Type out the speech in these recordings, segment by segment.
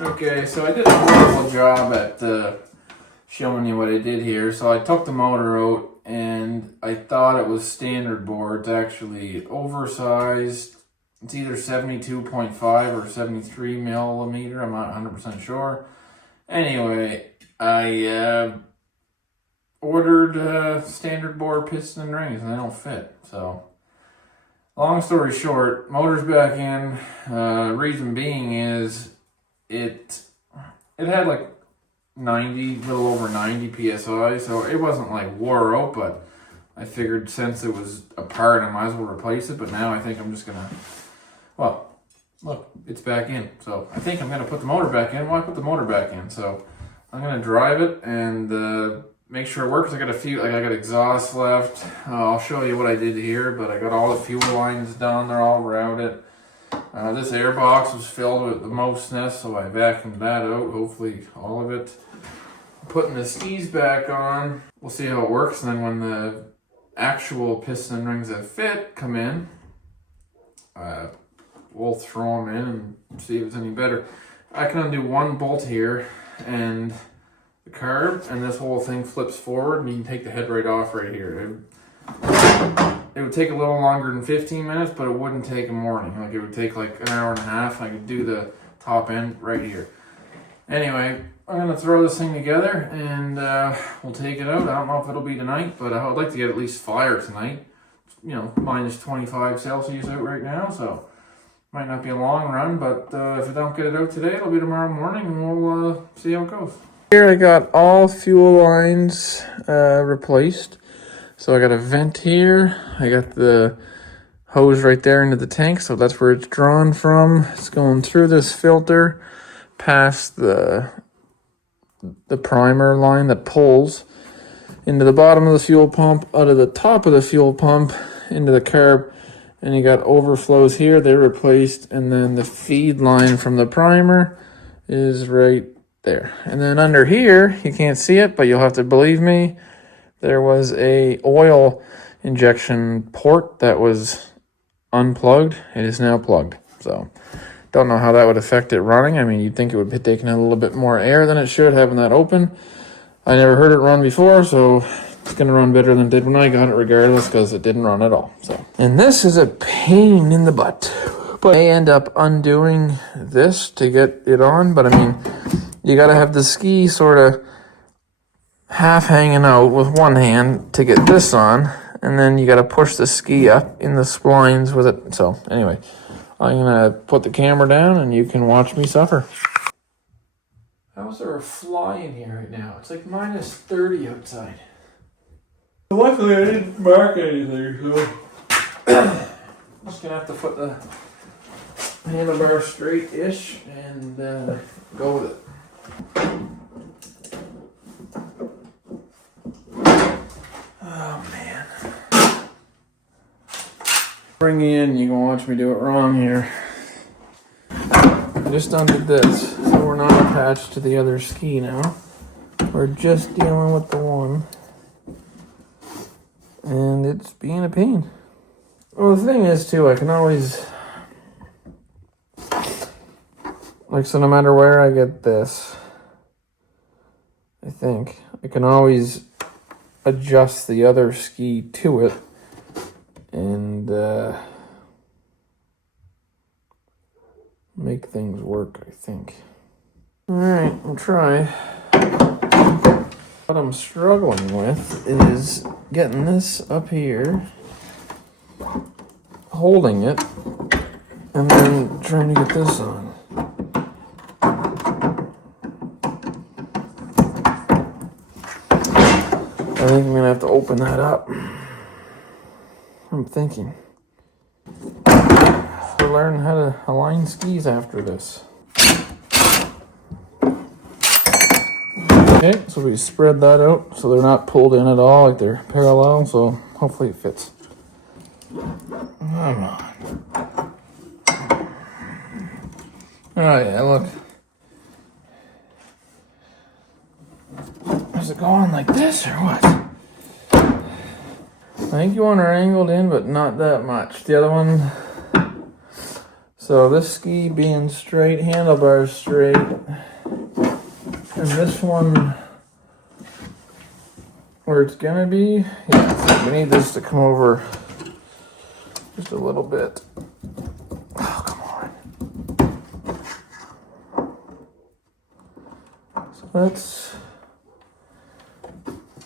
Okay, so I did a horrible job at showing you what I did here. So I took the motor out and I thought it was standard bore. It's actually oversized. It's either 72.5 or 73 millimeter. I'm not 100% sure. Anyway, I ordered standard bore piston and rings and they don't fit. So long story short, motor's back in. Reason being is it had like 90, little over 90 psi, so it wasn't like wore out, but I figured since it was apart I might as well replace it. But now I think I'm just gonna, well, look, it's back in, so I think I'm gonna put the motor back in. Why put the motor back in? So I'm gonna drive it and make sure it works. I got exhaust left. I'll show you what I did here, but I got all the fuel lines done. They're all routed. This air box was filled with the most nest, so I vacuumed that out, hopefully all of it. Putting the skis back on, we'll see how it works, and then when the actual piston rings that fit come in, we'll throw them in and see if it's any better. I can undo one bolt here and the carb, and this whole thing flips forward, and you can take the head right off right here. It would take a little longer than 15 minutes, but it wouldn't take a morning. Like, it would take like an hour and a half. I could do the top end right here. Anyway, I'm gonna throw this thing together and we'll take it out. I don't know if it'll be tonight, but I would like to get at least fire tonight. You know, minus 25 Celsius out right now, so might not be a long run, but if I don't get it out today, it'll be tomorrow morning, and we'll see how it goes. Here I got all fuel lines replaced. So I got a vent here. I got the hose right there into the tank, so that's where it's drawn from. It's going through this filter, past the primer line that pulls into the bottom of the fuel pump, out of the top of the fuel pump, into the carb, and you got overflows here. They're replaced, and then the feed line from the primer is right there. And then under here, you can't see it, but you'll have to believe me, there was a oil injection port that was unplugged. It is now plugged. So don't know how that would affect it running. I mean, you'd think it would be taking a little bit more air than it should, having that open. I never heard it run before, so it's going to run better than it did when I got it regardless, because it didn't run at all. So, and this is a pain in the butt. But I end up undoing this to get it on. But I mean, you got to have the ski sort of half hanging out with one hand to get this on, and then you got to push the ski up in the splines with it. So anyway, I'm gonna put the camera down and you can watch me suffer. How is there a fly in here right now? It's like minus 30 outside. Luckily I didn't mark anything, so I'm just gonna have to put the handlebar straight-ish and go with it. Oh man. Bring me in, you can watch me do it wrong here. I just undid this, so we're not attached to the other ski now. We're just dealing with the one. And it's being a pain. Well, the thing is too, I can always, like, so no matter where I get this, I think I can always adjust the other ski to it and make things work, I think. Alright, I'll try. What I'm struggling with is getting this up here, holding it, and then trying to get this on. I think I'm gonna have to open that up. I'm thinking. So learn how to align skis after this. Okay, so we spread that out so they're not pulled in at all, like they're parallel, so hopefully it fits. Come on. Oh yeah, look. Does it go on like this or what? I think you want her angled in, but not that much. The other one So this ski being straight, handlebars straight, and this one where it's gonna be, yeah, so we need this to come over just a little bit. Oh, come on. So that's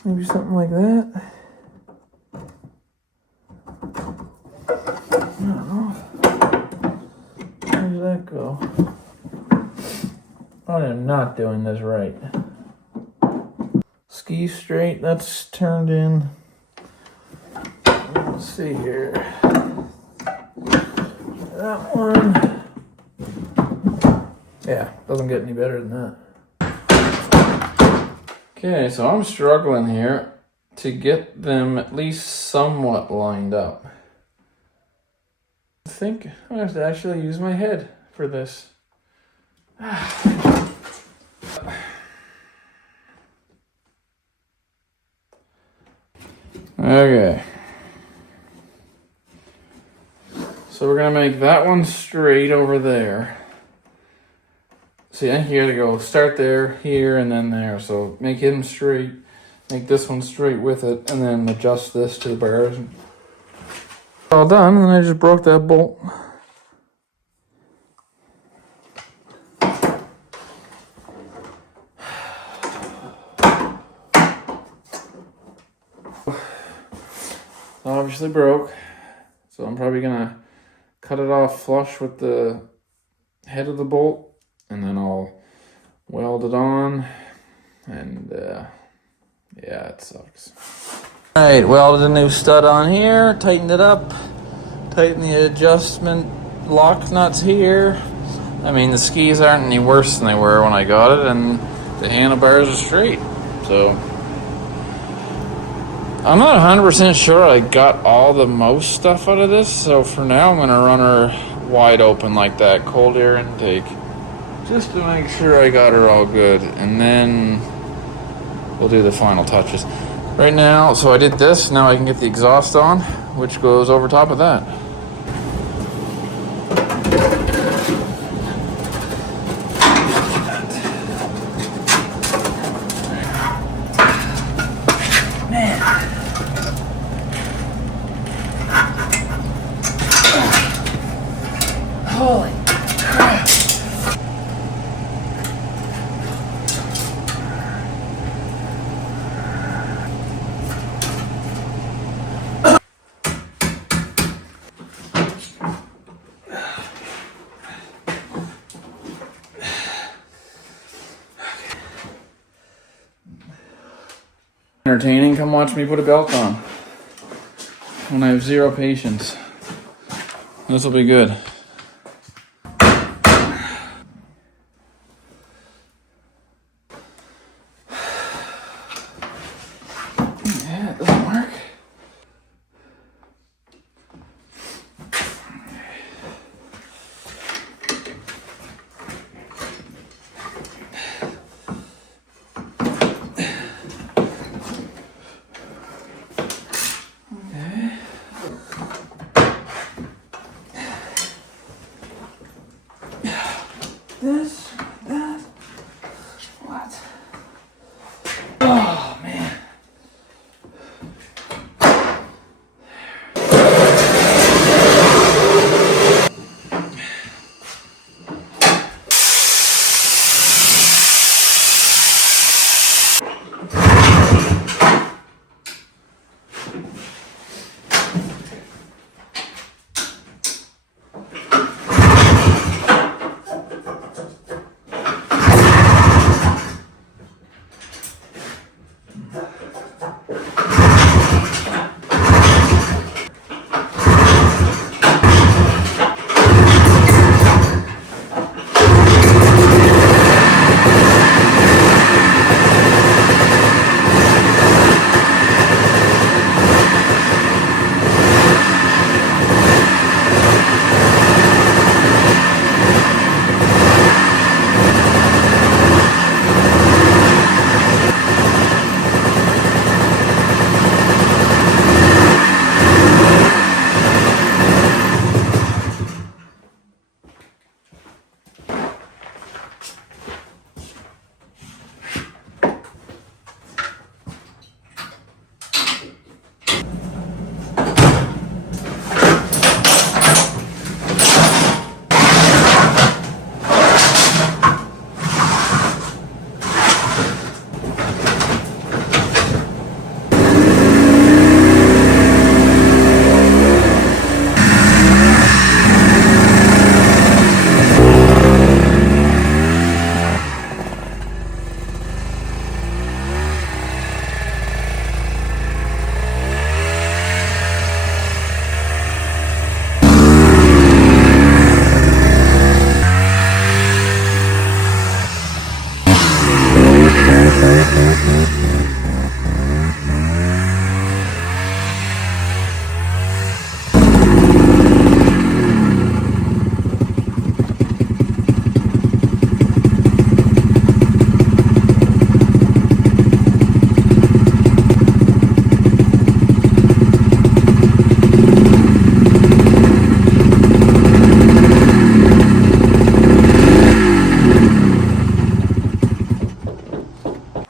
maybe something like that. I don't know. Where did that go? I am not doing this right. Ski straight, that's turned in. Let's see here. That one. Yeah, doesn't get any better than that. Okay, so I'm struggling here to get them at least somewhat lined up. I think I'm gonna have to actually use my head for this. Okay. So we're gonna make that one straight over there. See, and here to go. Start there, here, and then there. So make him straight. Make this one straight with it, and then adjust this to the bars. All done, and I just broke that bolt. Obviously broke, so I'm probably gonna cut it off flush with the head of the bolt, and then I'll weld it on, and yeah, it sucks. Alright, welded a new stud on here, tightened it up, tightened the adjustment lock nuts here. I mean, the skis aren't any worse than they were when I got it, and the handlebars are straight, so I'm not 100% sure I got all the most stuff out of this, so for now I'm going to run her wide open like that, cold air intake, just to make sure I got her all good, and then we'll do the final touches. Right now, so I did this, now I can get the exhaust on, which goes over top of that. Holy crap. Entertaining, come watch me put a belt on when I have zero patience. This will be good.